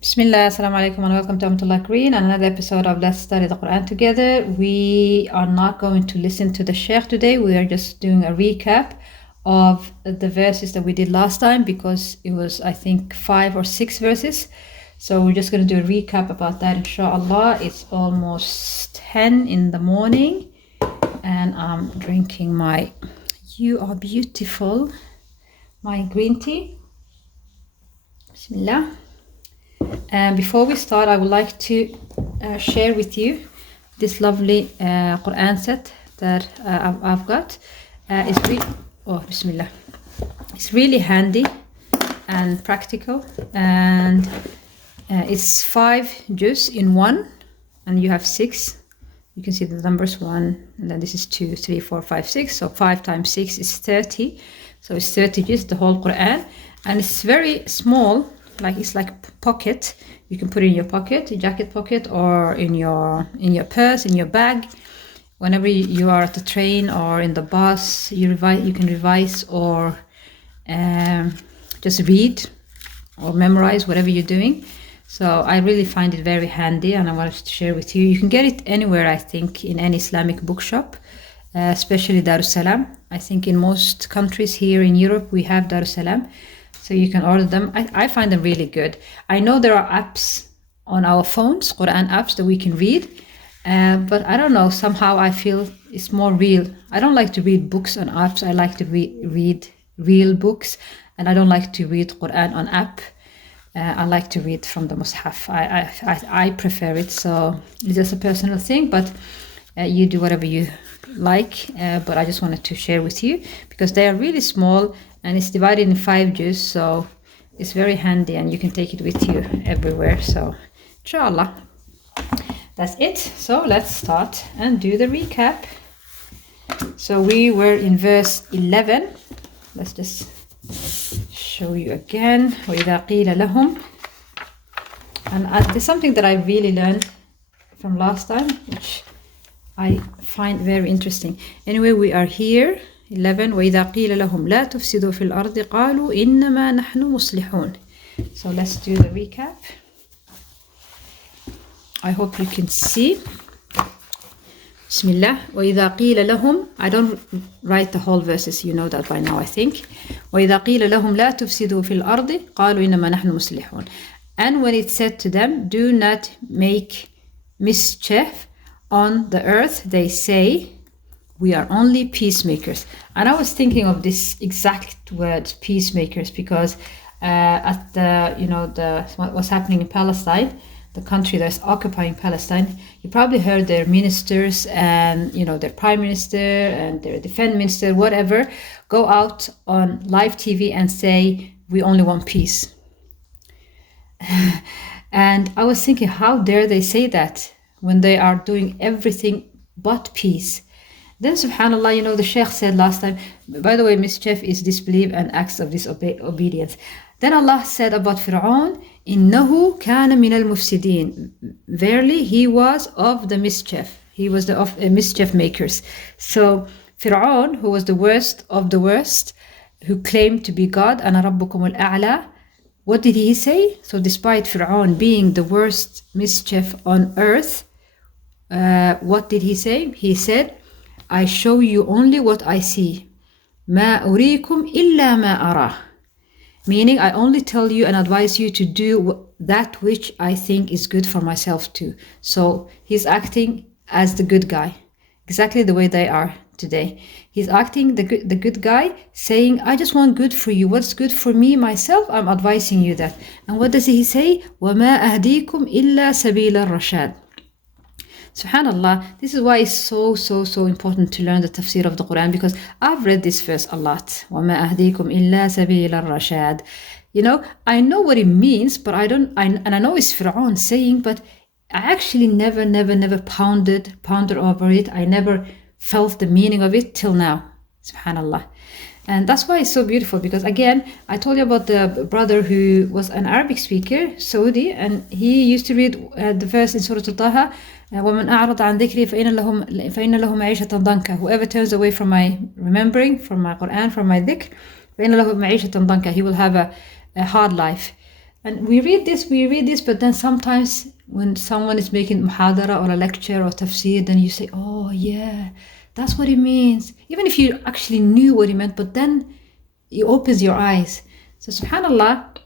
Bismillah, assalamu alaikum and welcome to Amatullah Green and another episode of Let's Study the Quran Together. We are not going to listen to the Sheikh today. We are just doing a recap of the verses that we did last time because it was, I think, 5 or 6 verses. So we're just going to do a recap about that, inshallah. It's almost 10 in the morning and I'm drinking my You Are Beautiful, my green tea. Bismillah. And before we start, I would like to share with you this lovely Quran set that I've got. Bismillah. It's really handy and practical, and it's 5 juz in one, and you have 6. You can see the numbers 1, and then this is 2, 3, 4, 5, 6. So 5 times 6 is 30. So it's 30 juz, the whole Quran, and it's very small. It's like pocket. You can put it in your pocket, your jacket pocket, or in your purse, in your bag. Whenever you are at the train or in the bus, you can revise or just read or memorize whatever you're doing. So I really find it very handy, and I wanted to share with you. You can get it anywhere, I think, in any Islamic bookshop, especially Darussalam. I think in most countries here in Europe we have Darussalam. So you can order them. I find them really good. I know there are apps on our phones, Quran apps that we can read, but I don't know, somehow I feel it's more real. I don't like to read books on apps. I like to read real books, and I don't like to read Quran on app. I like to read from the Mus'haf. I prefer it, so it's just a personal thing, but you do whatever you like, but I just wanted to share with you because they are really small and it's divided in 5 juz, so it's very handy and you can take it with you everywhere. So inshallah, that's it. So let's start and do the recap. So we were in verse 11. Let's just show you again. وَإِذَا قِيلَ لَهُمْ. And there's something that I really learned from last time, which I find very interesting. Anyway, we are here. 11 وإذا قيل لهم لا تفسدوا في الأرض قالوا إنما نحن مصلحون. So let's do the recap. I hope you can see. Bismillah. وإذا قيل لهم. I don't write the whole verses, you know that by now, I think. وإذا قيل لهم لا تفسدوا في الأرض قالوا إنما نحن مصلحون. And when it said to them, do not make mischief on the earth, they say, we are only peacemakers. And I was thinking of this exact word, peacemakers, because at what's happening in Palestine, the country that's occupying Palestine, you probably heard their ministers and their prime minister and their defense minister, whatever, go out on live TV and say, we only want peace. And I was thinking, how dare they say that when they are doing everything but peace? Then subhanallah, the Shaykh said last time, by the way, mischief is disbelief and acts of disobedience. Then Allah said about Fir'aun, إِنَّهُ كَانَ مِنَ الْمُفْسِدِينَ. Verily, he was of the mischief. He was of mischief makers. So Fir'aun, who was the worst of the worst, who claimed to be God, أَنَا رَبُّكُمُ الْأَعْلَى. What did he say? So despite Fir'aun being the worst mischief on earth, what did he say? He said, I show you only what I see. ما أريكم إلا ما أراه. Meaning, I only tell you and advise you to do that which I think is good for myself too. So he's acting as the good guy, exactly the way they are today. He's acting the good guy, saying, I just want good for you. What's good for me, myself, I'm advising you that. And what does he say? وَمَا أَهْدِيكُمْ إِلَّا سَبِيلَ الرَّشَادِ. Subhanallah, this is why it's so important to learn the tafsir of the Quran, because I've read this verse a lot. وَمَا أَهْدِيكُمْ إِلَّا سَبِيلَ الرَّشَادِ. I know what it means, but I know it's Fir'aun saying, but I actually never pondered over it. I never felt the meaning of it till now. Subhanallah. And that's why it's so beautiful, because again, I told you about the brother who was an Arabic speaker, Saudi, and he used to read the verse in Surah Al-Taha, وَمَنْ أَعْرَضَ عَنْ ذِكْرِي فَإِنَّ لَهُ مَعِيشَةً ضَنْكَ. Whoever turns away from my remembering, from my Quran, from my dhikr, فَإِنَّ لَهُ مَعِيشَةً ضَنْكَ. He will have a hard life. And we read this, but then sometimes when someone is making muhadara or a lecture or tafsir, then you say, oh yeah, that's what it means. Even if you actually knew what it meant, but then it opens your eyes. So subhanallah,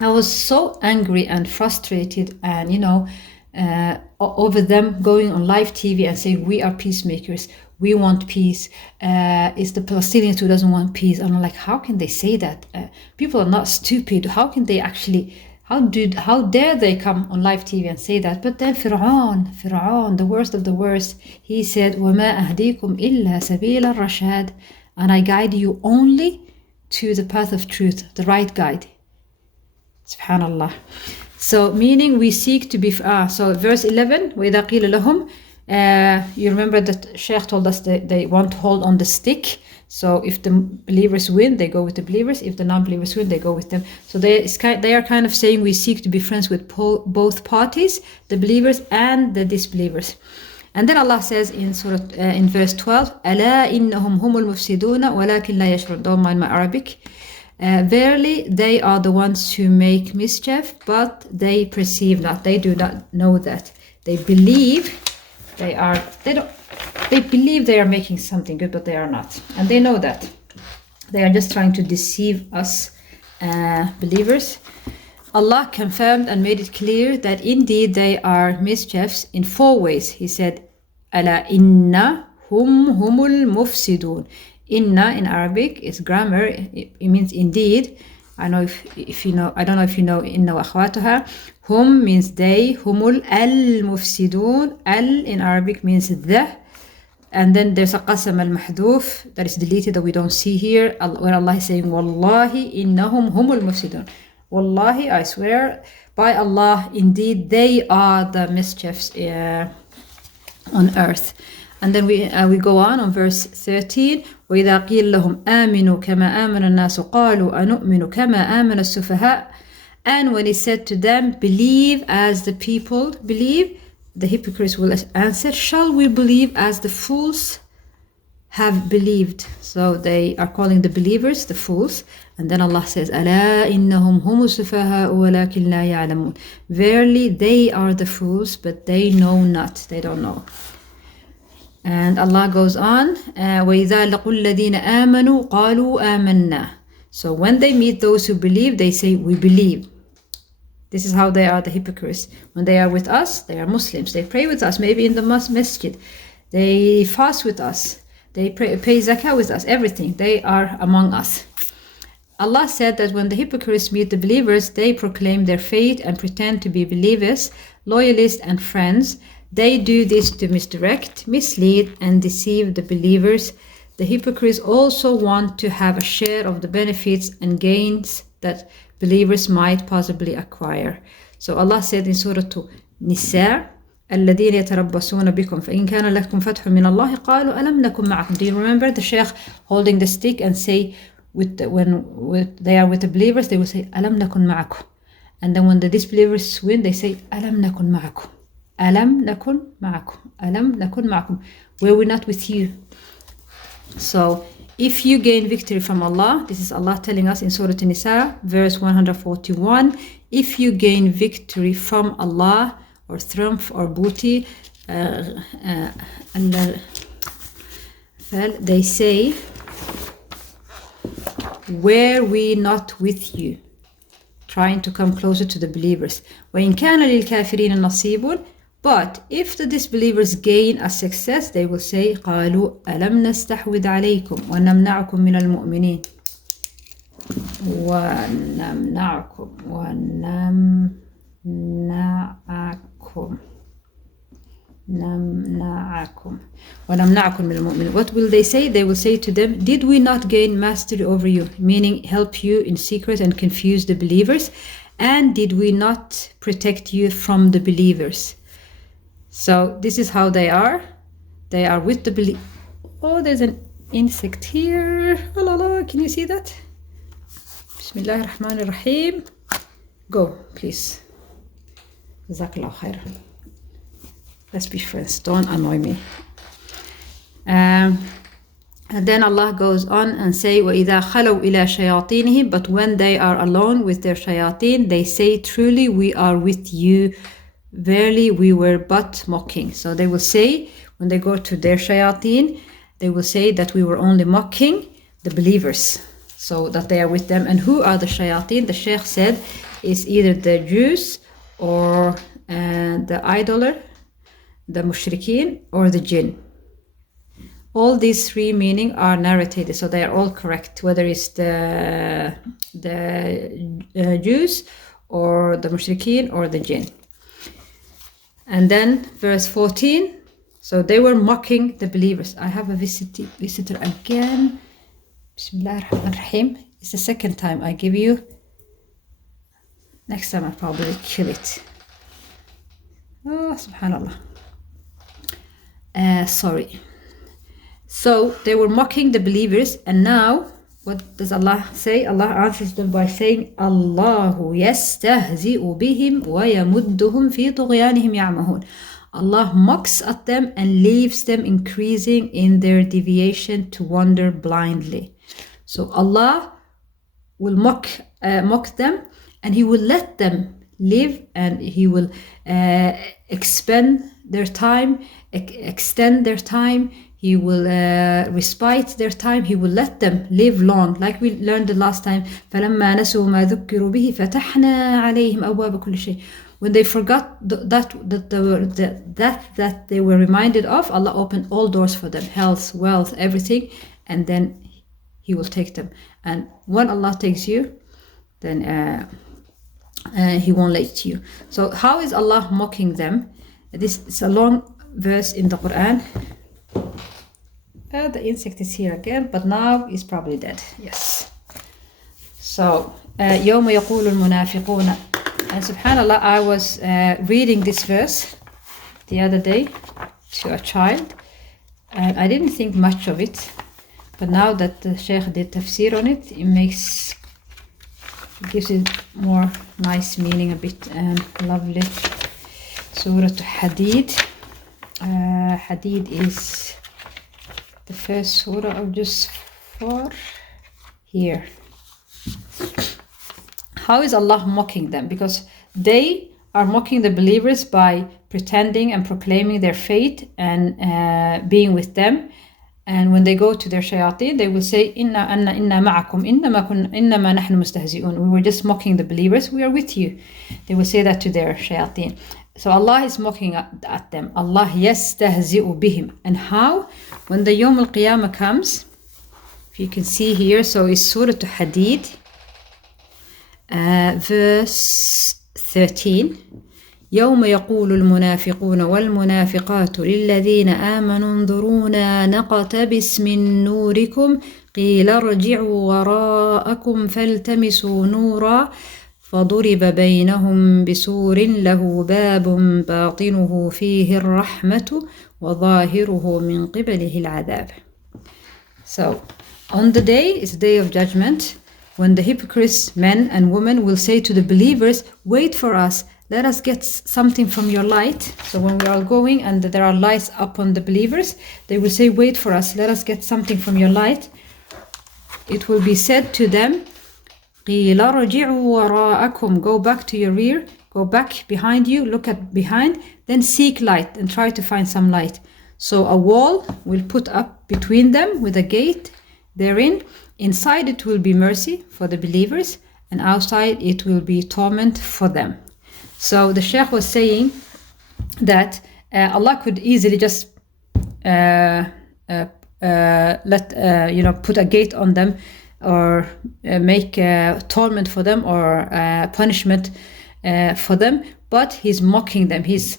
I was so angry and frustrated and, over them going on live TV and saying, we are peacemakers, we want peace. It's the Palestinians who doesn't want peace. And I'm like, how can they say that? People are not stupid. How can they actually, how dare they come on live TV and say that? But then Fir'aun, the worst of the worst, he said, وَمَا أَهْدِيكُمْ إِلَّا سَبِيلَ الرَّشَادِ, and I guide you only to the path of truth, the right guide. Subhanallah. So meaning we seek to be, so verse 11, وَإِذَا قِيلَ لَهُمْ, you remember that Shaykh told us that they want to hold on the stick. So if the believers win, they go with the believers. If the non-believers win, they go with them. So they are kind of saying we seek to be friends with both parties, the believers and the disbelievers. And then Allah says in Surah, in verse 12, أَلَا إِنَّهُمْ هُمُ الْمُفْسِدُونَ وَلَكِنْ لَا يَشْعُرُونَ. Don't mind my Arabic. Verily, they are the ones who make mischief, but they perceive not. They do not know that. They believe they believe they are making something good, but they are not. And they know that. They are just trying to deceive us believers. Allah confirmed and made it clear that indeed they are mischiefs in 4 ways. He said, أَلَا إِنَّ humul mufsidun. Inna in Arabic is grammar. It means indeed. I don't know if you know inna wa akhwatuha. Hum means they. Humul al-mufsidun. Al in Arabic means the. And then there's a qasam al-mahduf that is deleted that we don't see here, where Allah is saying, Wallahi innahum humul mufsidun. Wallahi, I swear by Allah, indeed they are the mischiefs on earth. And then we go on verse 13. وَإِذَا قِيلَ لَهُمْ آمِنُوا كَمَا آمَنَ النَّاسُ قَالُوا أَنُؤْمِنُ كَمَا آمَنَ السُّفَهَاءُ. And when he said to them, believe as the people believe, the hypocrites will answer, shall we believe as the fools have believed? So they are calling the believers the fools. And then Allah says, أَلَا إِنَّهُمْ هُمُ السُّفَهَاءُ وَلَكِنْ لَا يَعْلَمُونَ. Verily, they are the fools, but they know not. They don't know. And Allah goes on, وَإِذَا لَقُوا الَّذِينَ آمَنُوا قَالُوا آمَنَّا. So when they meet those who believe, they say, we believe. This is how they are, the hypocrites. When they are with us, they are Muslims. They pray with us, maybe in the masjid. They fast with us. They pay zakah with us, everything. They are among us. Allah said that when the hypocrites meet the believers, they proclaim their faith and pretend to be believers, loyalists and friends. They do this to misdirect, mislead, and deceive the believers. The hypocrites also want to have a share of the benefits and gains that believers might possibly acquire. So Allah said in Surah Nisa, الذين يتربصون بكم فإن كان لكم فتح من الله قالوا ألم نكن معكم. Do you remember the Shaykh holding the stick and say, when they are with the believers, they will say ألم نكن معكم. And then when the disbelievers win, they say ألم نكن معكم. ألم نكن معكم. ألم نكن معكم. Were we not with you? So if you gain victory from Allah, this is Allah telling us in Surah Nisa, verse 141, if you gain victory from Allah, or triumph or booty, they say, were we not with you? Trying to come closer to the believers. وَإِنْ كَانَ لِلْكَافِرِينَ نَصِيبٌ. But if the disbelievers gain a success, they will say, قَالُوا أَلَمْ نَسْتَحْوِذْ عَلَيْكُمْ وَنَمْنَعْكُمْ مِنَ الْمُؤْمِنِينَ وَنَمْنَعْكُمْ مِنَ الْمُؤْمِنِينَ. What will they say? They will say to them, did we not gain mastery over you? Meaning help you in secret and confuse the believers? And did we not protect you from the believers? So this is how they are. They are with the belief. Oh, there's an insect here. Oh, la, la. Can you see that? Bismillah ar-Rahman ar-Rahim. Go, please. Jazakallah khair. Let's be friends. Don't annoy me. And then Allah goes on and say, وَإِذَا خَلَوْا إِلَى شَيَاطِينِهِمْ, but when they are alone with their shayateen, they say, truly we are with you, verily we were but mocking. So they will say, when they go to their shayateen, they will say that we were only mocking the believers, so that they are with them. And who are the shayateen? The Shaykh said, is either the Jews or the idolater, the mushrikeen, or the jinn. All these three meaning are narrated, so they are all correct, whether it's the Jews or the mushrikeen or the jinn. And then verse 14, so they were mocking the believers. I have a visitor again. Bismillah ar-Rahman ar-Rahim. It's the second time I give you. Next time I'll probably kill it. Oh, subhanallah. Sorry. So they were mocking the believers, and now what does Allah say? Allah answers them by saying, Allahu yastahzi'u bihim wa yamudduhum fi tughyanihim ya'mahun. Allah mocks at them and leaves them increasing in their deviation to wander blindly. So Allah will mock them, and He will let them live, and He will extend their time. He will respite their time. He will let them live long, like we learned the last time. فَلَمَّا نَسُوا مَا ذُكِّرُوا بِهِ فَتَحْنَا عَلَيْهِمْ أَبْوَابَ كُلِّ شَيْءٍ. When they forgot that they were reminded of, Allah opened all doors for them, health, wealth, everything, and then He will take them. And when Allah takes you, then He won't let you. So how is Allah mocking them? This is a long verse in the Quran. The insect is here again, but now it's probably dead. Yes. So, يوم يقول المنافقون. And subhanallah, I was reading this verse the other day to a child, and I didn't think much of it. But now that the Shaykh did tafsir on it, it gives it more nice meaning, a bit lovely. Surah Hadid. Hadid is the first surah of just 4 here. How is Allah mocking them? Because they are mocking the believers by pretending and proclaiming their faith and being with them. And when they go to their shayateen, they will say, Inna ma'akum, innama nahnu mustahzi'un. We were just mocking the believers, we are with you. They will say that to their shayateen. So Allah is mocking at them. Allah yastahzi'u bihim. And how? When the Yawm al-Qiyamah comes, if you can see here, so it's Surah Hadid, verse 13. يوم يقول المنافقون والمنافقات للذين آمنوا انظرونا نقتبس من نوركم قيل ارجعوا وراءكم فالتمسوا نورا فضرب بينهم بسور له باب باطنه فيه الرحمة وظاهره من قبله العذاب. So on the day, it's the day of judgment, when the hypocrites, men and women, will say to the believers, wait for us, let us get something from your light. So when we are going and there are lights upon the believers, they will say, wait for us, let us get something from your light. It will be said to them, قِيلَ رَجِعُوا وَرَاءَكُمْ, go back to your rear, go back behind you, look at behind, then seek light and try to find some light. So a wall will put up between them with a gate therein. Inside it will be mercy for the believers, and outside it will be torment for them. So the Shaykh was saying that Allah could easily just put a gate on them, or make torment for them, or punishment for them, but He's mocking them. He's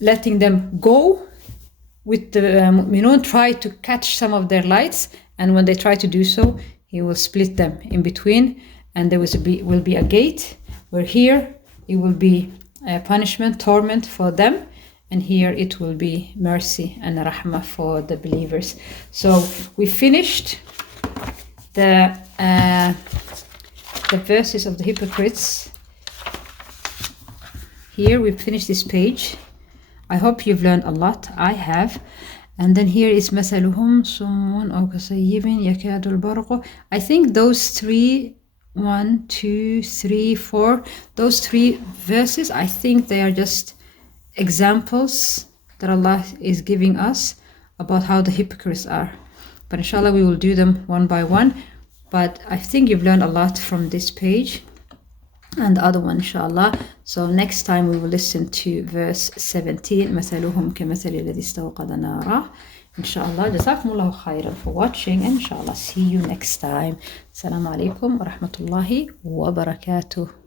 letting them go with the mu'minun, try to catch some of their lights, and when they try to do so, He will split them in between, and there will be a gate where here it will be punishment, torment for them, and here it will be mercy and rahmah for the believers. So we finished the verses of the hypocrites. Here we finished this page. I hope you've learned a lot. I have. And then here is مثلهم صم أو كصيب يكاد البرق. I think those three, 1, 2, 3, 4, those three verses, I think they are just examples that Allah is giving us about how the hypocrites are. But inshallah we will do them one by one. But I think you've learned a lot from this page and the other one, inshallah. So next time we will listen to verse 17. مثلهم كمثل الذي استوقد نارا. Inshallah. Jazakumullahu khairan for watching. And inshallah see you next time. Assalamu alaikum wa rahmatullahi wa barakatuh.